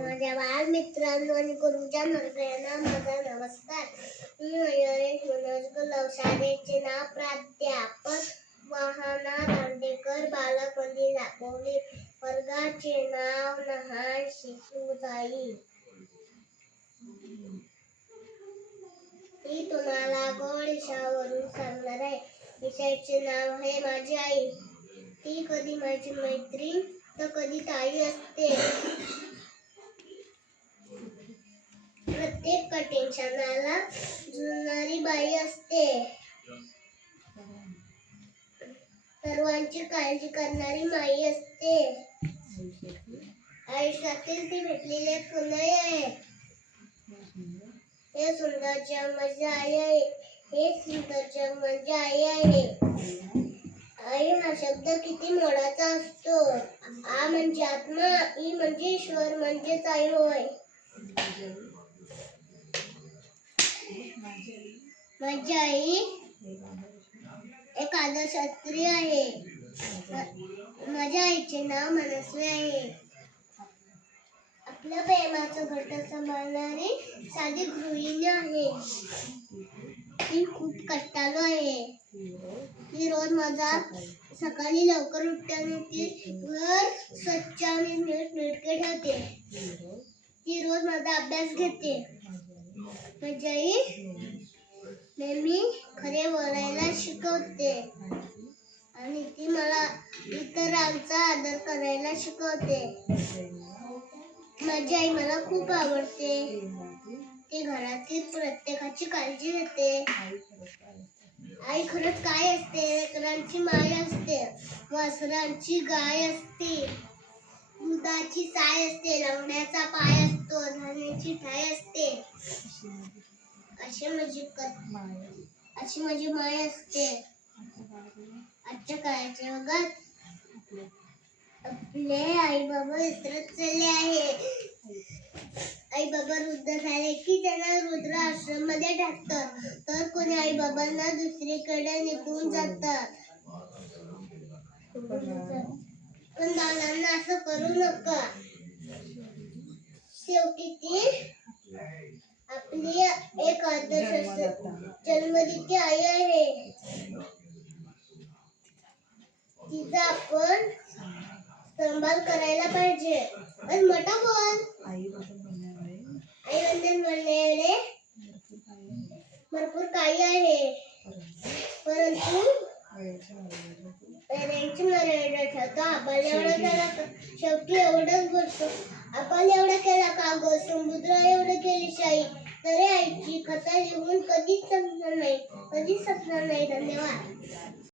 माझ्या मित्रांनो आणि गुरुच्या माझा नमस्कार. मी मयुरेश मनोज नाव प्राध्यापक वाहना दांडेकर. वर्गाचे नाव लहान मी तुम्हाला गोड विषयावरून सांगणार आहे. विषयाचे नाव आहे माझी आई. ती कधी माझी मैत्रीण तर कधी ताई असते. प्रत्येक कठीण क्षणाला जुळणारी बाई असते. सर्वांची काळजी करणारी माई असते. आयुष्यातील ती भेटलेले पुनई आहे. हे सुंदर जग म्हणजे आई आहे. हे सुंदर जग म्हणजे आई आहे. आई हा शब्द किती मोलाचा असतो. आ म्हणजे आत्मा ई म्हणजे ईश्वर म्हणजेच आई होय. माझी आई एक आदर्श स्त्री आहे. माझ्या आईचे नाव मनस्वी आहे. आपल्या प्रेमाचं घट सांभाळणारी साधी गृहिणी आहे. ती खूप कष्टाळू आहे. ती रोज माझा सकाळी लवकर उठते ती घर स्वच्छ आणि नीट नेटके ठेवते. ती रोज माझा अभ्यास घेते. माझी आई नेहमी खरे बोलायला शिकवते. आणि ती मला इतरांचा आदर करायला शिकवते. माझी आई मला खूप आवडते. ती घरातील प्रत्येकाची काळजी घेते. आई खरंच काय असते? लेकरांची माय असते. वासरांची गाय असते. दुधाची साय असते. लवण्याचा पाय असतो. धान्याची ठाय असते. अशी माझी क- अशी माझी माय असते. आजच्या काळाच्या जगात आपले आई बाबा विसरत चालले आहेत. बाबा वृद्ध झाले की त्यांना रुद्र आश्रममध्ये टाकतात. तर कोणी आई बाबांना दुसरीकडे निघून जातात. पण दादांना असं करू नका. शेवटी ती आपली एक आदर्श जन्मदिती आई आहे. तिचा आपण संभाल करायला पाहिजे. पण मोठा बोल आहे. परंतु मर्यादा ठेवतो. आपण एवढं केला शेवटी एवढंच बोलतो. आपण एवढं केला का गो? समुद्र एवढं केली शाई. तरी आईची कथा लिहून कधीच संपणार नाही. कधीच संपणार नाही. धन्यवाद.